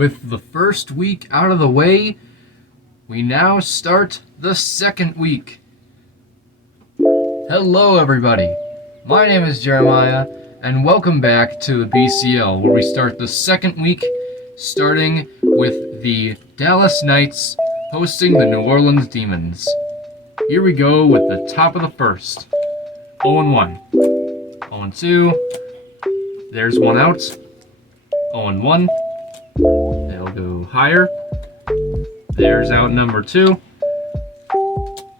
With the first week out of the way, we now start the second week. Hello everybody, my name is Jeremiah, and welcome back to the BCL, where we start the second week, starting with the Dallas Knights hosting the New Orleans Demons. Here we go with the top of the first. 0-1. 0-2. There's one out. 0-1. They'll go higher. There's out number 2.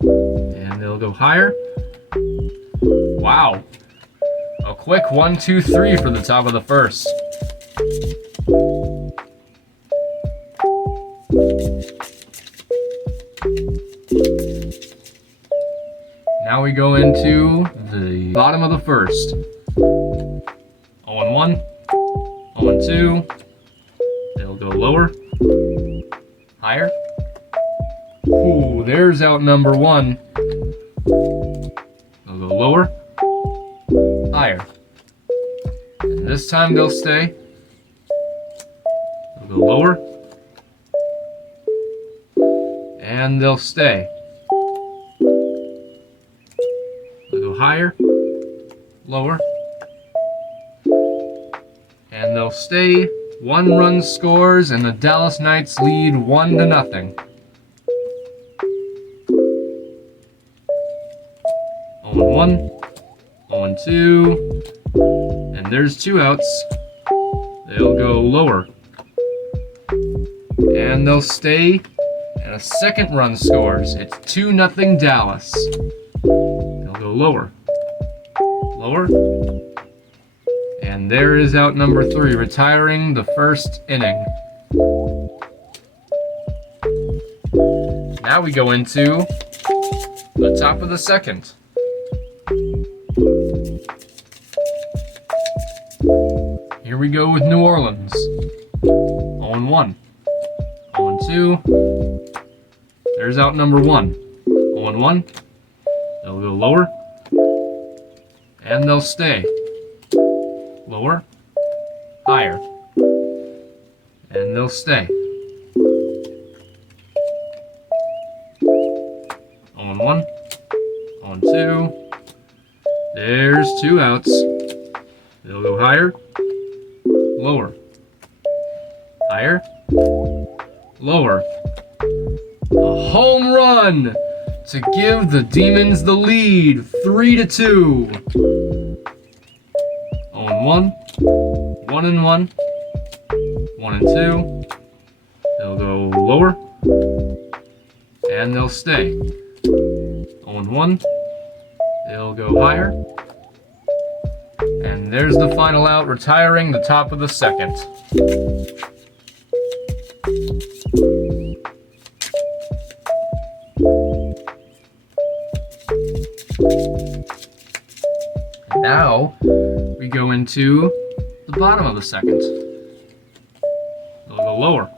And they'll go higher. Wow. A quick 1, 2, 3 for the top of the first. Now we go into the bottom of the first. 0-1. 0-2. They'll go lower. Higher. Ooh, there's out number 1. They'll go lower. Higher. And this time they'll stay. They'll go lower. And they'll stay. They'll go higher. Lower. And they'll stay. 1 run scores, and the Dallas Knights lead 1-0. 0-1, 0-2, and there's 2 outs. They'll go lower, and they'll stay, and a second run scores. It's 2-0 Dallas. They'll go lower, lower. And there is out number 3, retiring the first inning. Now we go into the top of the second. Here we go with New Orleans. 0-1. 0-2. There's out number 1. 0-1. They'll go lower. And they'll stay. Lower, higher, and they'll stay. 0-1, 0-2. There's 2 outs. They'll go higher, lower, higher, lower. A home run to give the Demons the lead, 3-2. 0-1, 1-1, 1-2. They'll go lower, and they'll stay. 0-1. They'll go higher, and there's the final out, retiring the top of the second. And now we go into the bottom of the second. They'll go lower,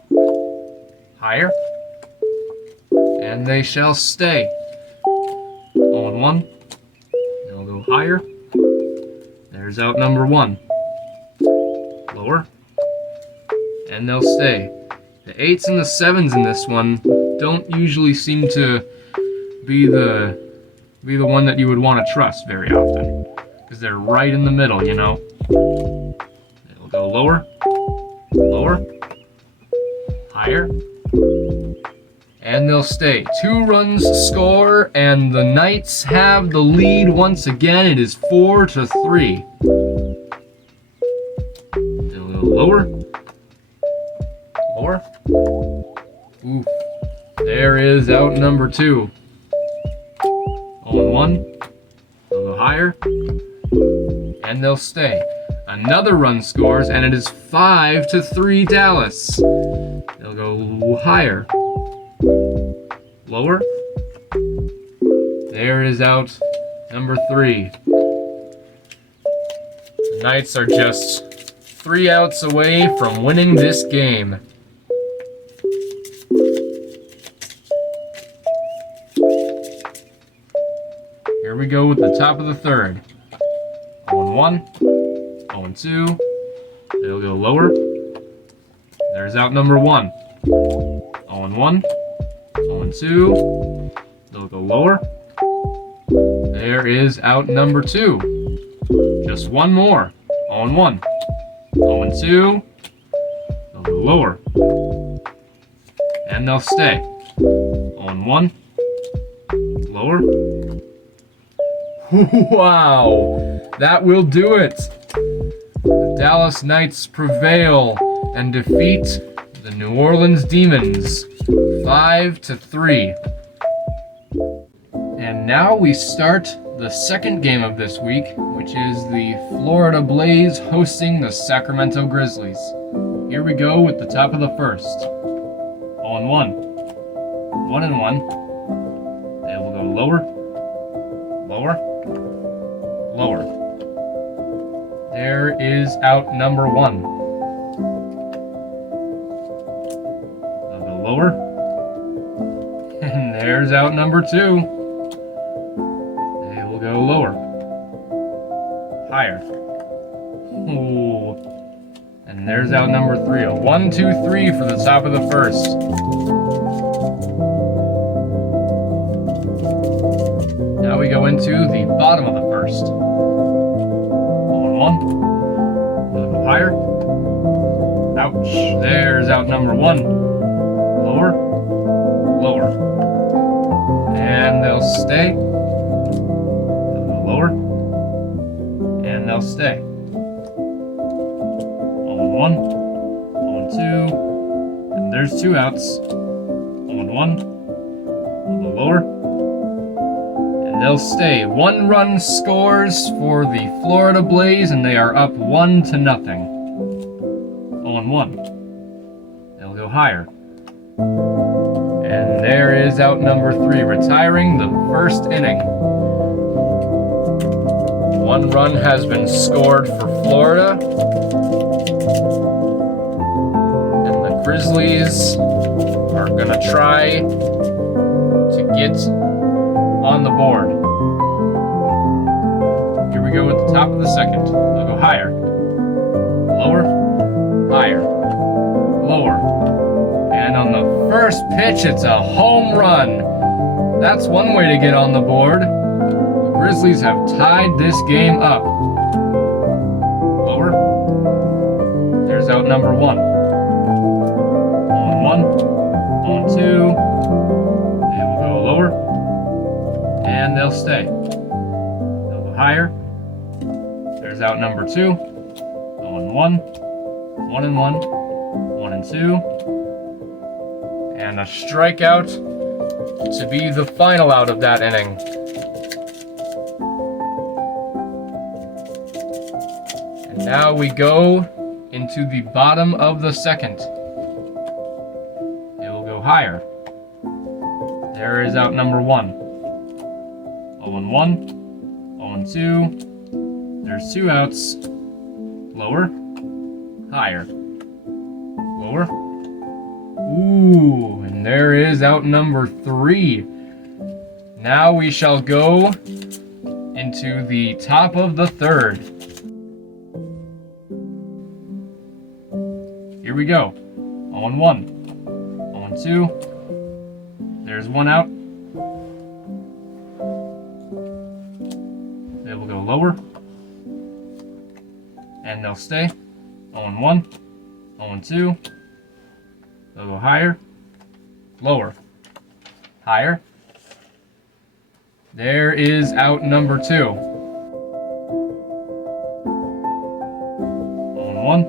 higher, and they shall stay. 0-1. They'll go higher. There's out number 1. Lower, and they'll stay. The 8s and the 7s in this one don't usually seem to be the one that you would want to trust very often, because they're right in the middle, you know. They'll go lower, lower, higher, and they'll stay. 2 runs score, and the Knights have the lead once again. It is 4-3. They'll go lower, lower. Ooh, there is out number 2. 0-1. They'll go higher. And they'll stay. Another run scores, and it is 5-3 Dallas. They'll go higher. Lower. There is out number 3. The Knights are just 3 outs away from winning this game. Here we go with the top of the third. 0-1, 0-2. They'll go lower. There's out number 1. 0-1. 0-2. They'll go lower. There is out number 2. Just one more. 0-1. 0-2. They'll go lower. And they'll stay. 0-1. Lower. Wow! That will do it! The Dallas Knights prevail and defeat the New Orleans Demons 5-3. And now we start the second game of this week, which is the Florida Blaze hosting the Sacramento Grizzlies. Here we go with the top of the first. 0-1. 1-1. They will go lower, lower, lower. There is out number 1. They'll go lower. And there's out number 2. They will go lower. Higher. Ooh. And there's out number 3. A 1-2-3 for the top of the first. Now we go into the bottom of the first. 0-1. A little higher. Ouch. There's out number 1. Lower. Lower. And they'll stay. They'll go lower. And they'll stay. 0-1. 0-2. And there's 2 outs. 0-1. They'll go lower. They'll stay. 1 run scores for the Florida Blaze, and they are up 1-0. 0-1. They'll go higher. And there is out number 3, retiring the first inning. 1 run has been scored for Florida. And the Grizzlies are going to try to get on the board. Here we go at the top of the second. They'll go higher. Lower. Higher. Lower. And on the first pitch, it's a home run. That's one way to get on the board. The Grizzlies have tied this game up. Lower. There's out number 1. 0-1. 0-2. They will go lower. And they'll stay. They'll go higher. There's out number 2. 0-1. 1-1. 1-2. And a strikeout to be the final out of that inning. And now we go into the bottom of the second. They will go higher. There is out number 1. 0-1, 0-2, there's 2 outs, lower, higher, lower, ooh, and there is out number 3. Now we shall go into the top of the third. Here we go, 0-1, 0-2, there's 1 out. They will go lower, and they'll stay. 0-1, 0-2. They'll go higher, lower, higher. There is out number 2. 0-1.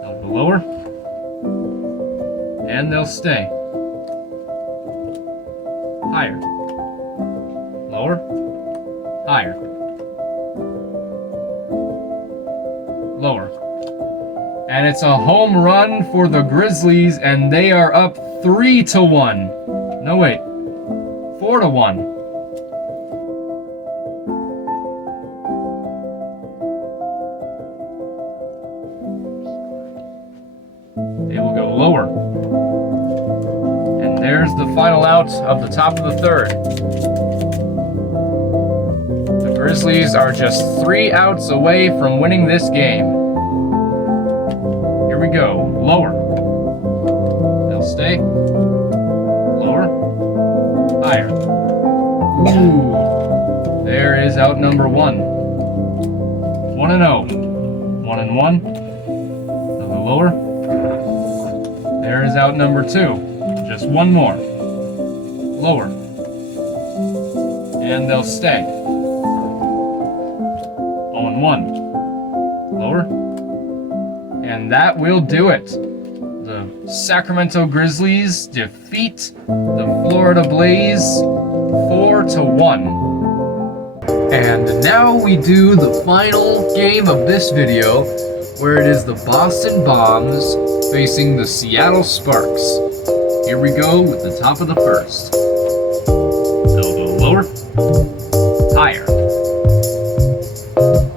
They'll go lower, and they'll stay. Higher, lower, higher. Lower. And it's a home run for the Grizzlies, and they are up 3-1. No, wait. 4-1. They will go lower. And there's the final out of the top of the third. The Grizzlies are just 3 outs away from winning this game. Here we go. Lower. stay. Lower. Higher. Ooh. There is out number 1. 1-0. 1-1. Another lower. There is out number 2. Just one more. Lower. And they'll stay. 0-1. Lower. And that will do it. The Sacramento Grizzlies defeat the Florida Blaze 4-1. And now we do the final game of this video, where it is the Boston Bombs facing the Seattle Sparks. Here we go with the top of the first. They'll go lower, higher,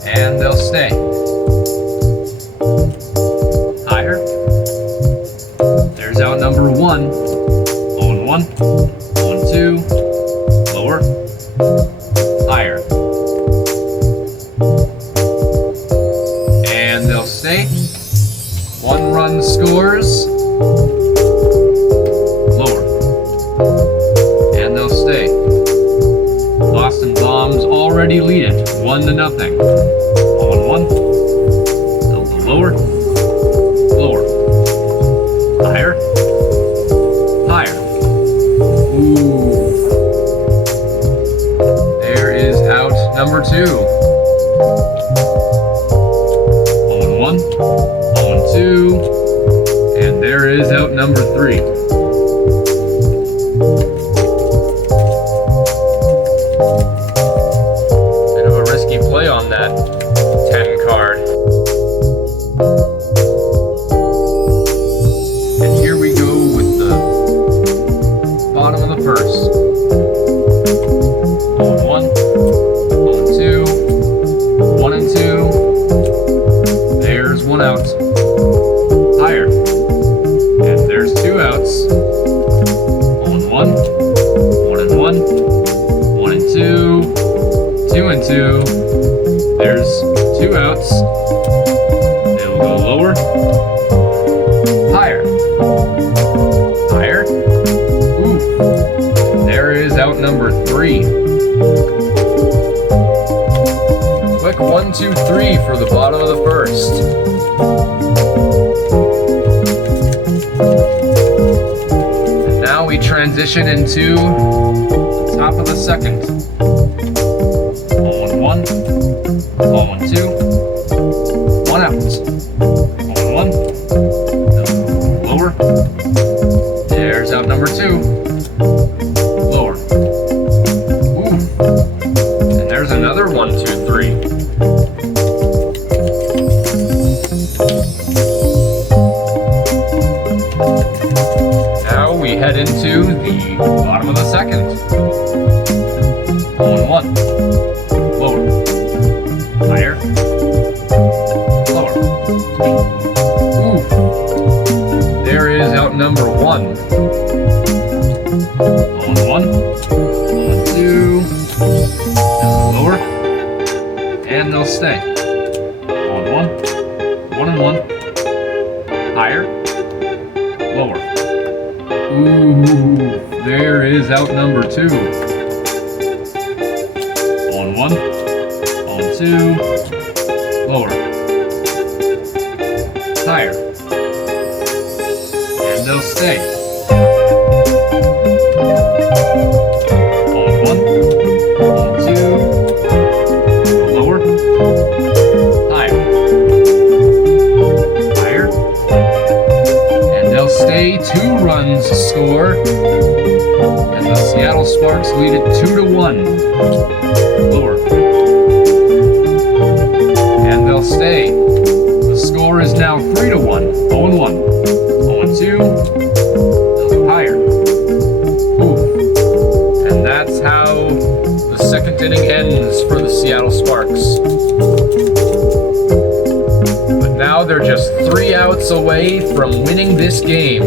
and they'll stay. Higher. There's out number 1. 0-1, 0-2, lower, higher. And they'll stay. 1 run scores. Lower. And they'll stay. Boston Bombs already lead it 1-0. 0-1. They'll go lower. Lower. Higher. Higher. Ooh. There is out number 2. 0-1. 0-2. And there is out number 3. Bit of a risky play on that 10 card. And here we go with the bottom of the first. 0-1, 0-2, 1-2. There's 1 out. Higher. And there's 2 outs. 0-1, 1-1, 1-2, 2-2. There's 2 outs. They'll go lower. Higher. Higher. Ooh. There is out number 3. Quick 1, 2, 3 for the bottom of the first. And now we transition into the top of the second. 0-1, 0-2, 1 out. 0-1, lower. There's out number 2. Lower. Ooh. And there's another 1, 2, 3. Now we head into the bottom of the second. 0-1. Lower. Higher. Lower. Ooh. There is out number 1. 0-1. 0-2. Lower. And they'll stay. 0-1. 1-1. Higher. Lower. Ooh. There is out number 2. 0-1, 0-2, lower, higher, and they'll stay. 0-1, 0-2, lower, higher, higher, and they'll stay. 2 runs score, and the Seattle Sparks lead it 2-1. Lower. And they'll stay. The score is now 3-1. 0-1. 0-2. They'll go higher. Ooh. And that's how the second inning ends for the Seattle Sparks. But now they're just 3 outs away from winning this game.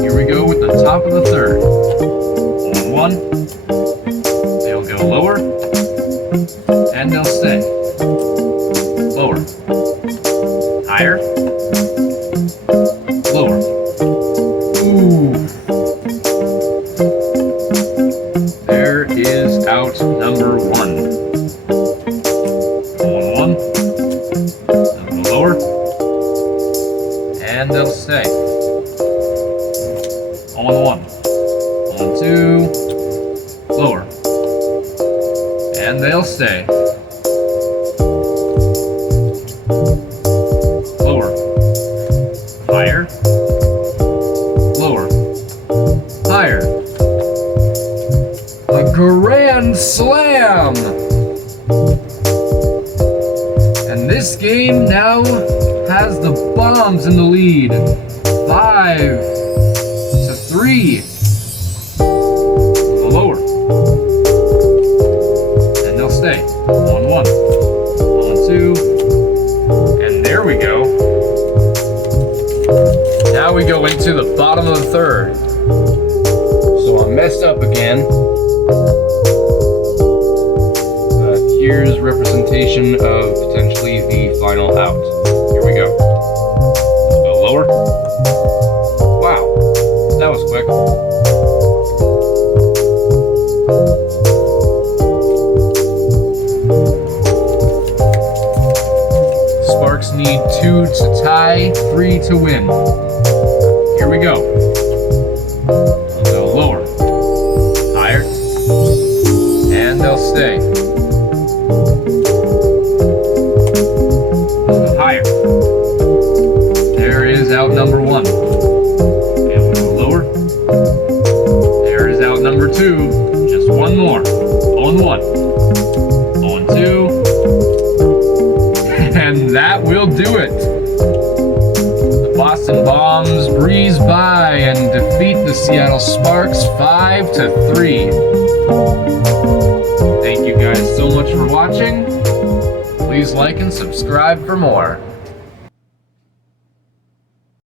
Here we go with the top of the third. 0-1. They'll go lower, and they'll stay. Lower. Higher. Lower. lower. And they'll stay. 0-1. 1-2. Lower. And they'll stay. Lower. Higher. Lower. Higher. A grand slam! And this game now has the Bombs in the lead. 5-3. The lower. And they'll stay. 1-1. 1-2. And there we go. Now we go into the bottom of the third. So I'm messed up again. Here's representation of potentially the final out. Here we go. Let's go lower. Wow, that was quick. Sparks need 2 to tie, 3 to win. Here we go. Let's go lower. Higher. And they'll stay. Higher. There is out number 1. And we'll go lower. There is out number 2. Just one more. 0-1. 0-2. And that will do it. The Boston Bombs breeze by and defeat the Seattle Sparks 5-3. Thank you guys so much for watching. Please like and subscribe for more.